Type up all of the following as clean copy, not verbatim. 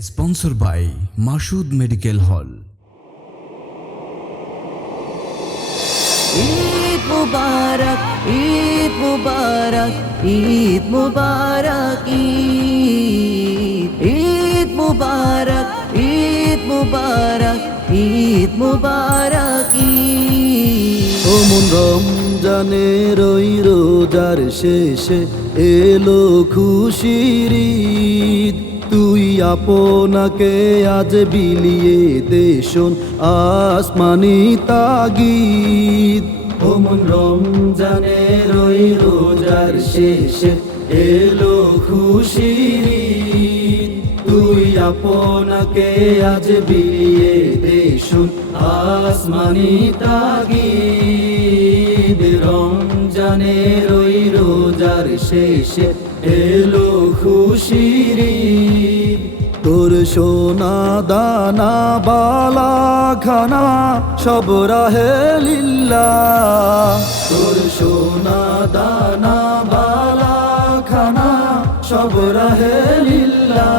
Sponsored by Mashood Medical Hall. Eid মুবারক, ঈদ মুবারক, ঈদ মুবারক, ঈদ মুবারক, ঈদ মুবারক, ঈদ মুবারক। ও মন রমজানের ওই রোজার শেষে এলো খুশির ঈদ। তুই আপনাকে আজ বিলিয়ে দে শোন আসমানি তাগিদ। ও মন রমজানের ওই রোজার শেষে এলো খুশির ঈদ। তুই আপনাকে আজ বিলিয়ে দে শোন আসমানি তাগিদ। রমজানের ওই রোজার শেষে এলো খুশির ঈদ। তোর সোনা দানা বালা খানা সব রাহে লিল্লাহ। তোর সোনা দানা বালা খানা সব রাহে লিল্লাহ।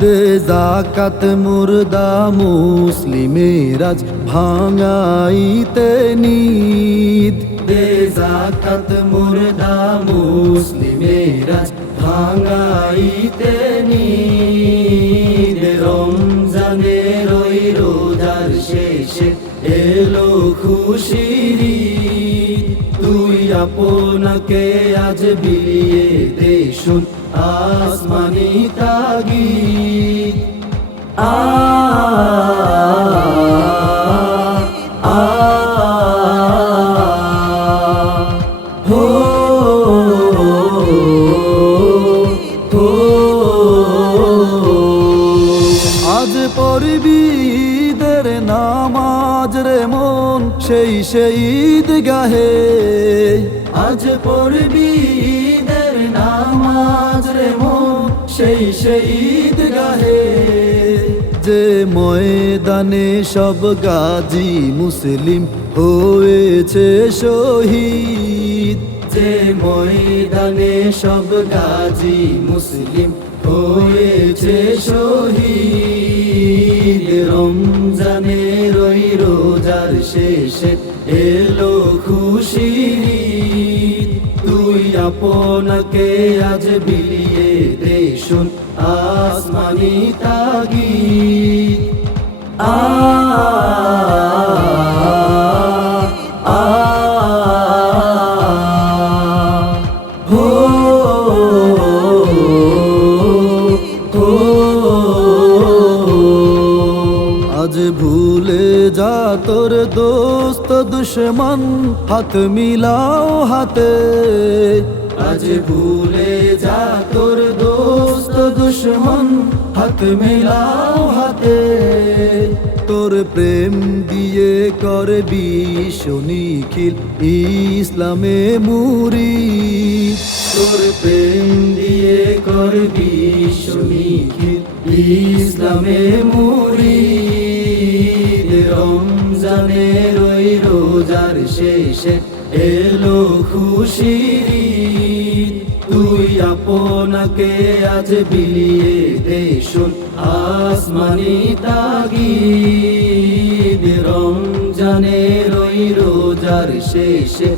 দে যাকাত মুর্দা মুসলিমের আজ ভাঙাইতে নিদ। দে যাকাত মুর্দা মুসলিমের আজ ভাঙাইতে নিদ। রমজানের ওই রোজার শেষে এলো খুশির ঈদ। তুই আপনাকে আজ বিলিয়ে দে শোন আসমানি তাগিদ। হো আজ পড়বি ঈদের নামাজ রে মন সেই ঈদ গাহে। আজ পড়বি ঈদের নামাজ রে মন সেই ঈদ গাহে। যে ময়দানে সব গাজী মুসলিম হয়েছে শহীদ। যে ময়দানে সব গাজী মুসলিম হয়েছে শহীদ। রমজানের ওই রোজার শেষে এলো খুশির ঈদ। তুই আপনাকে আজ বিলিয়ে দে শোন আসমানি তাগিদ। আজ ভুলে যা তোর দোস্ত দুশ্মন হাত মিলাও হাতে। আজ ভুলে যা তোর দোস্ত দুশ্মন হাত মিলাও হাতে। তোর প্রেম দিয়ে করবি নিখিল ইসলামে মুরিদ। তোর প্রেম দিয়ে করবি নিখিল ইসলামে মুরিদ। রমজানের ওই রোজার শেষে এলো খুশির ঈদ। তুই আপনাকে আজ বিলিয়ে দে শোন আসমানি তাগিদ। রমজানের ওই রোজার শেষে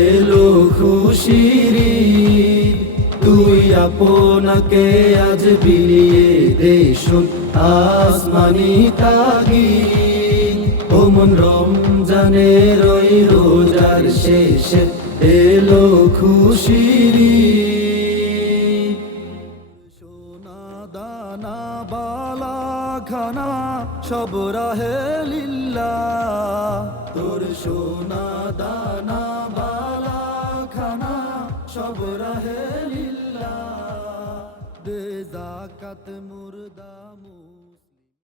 এলো খুশির ঈদ। তুই আপনাকে আজ বিলিয়ে দে শোন আসমানি তাগিদ। ও মন রমজানের ওই রোজার শেষে এলো খুশির ঈদ। সোনা দানা বালা খানা সব রাহে লিল্লাহ। তোর সোনা দানা বালা খানা সব রাহে লিল্লাহ। দে যাকাত মুর্দা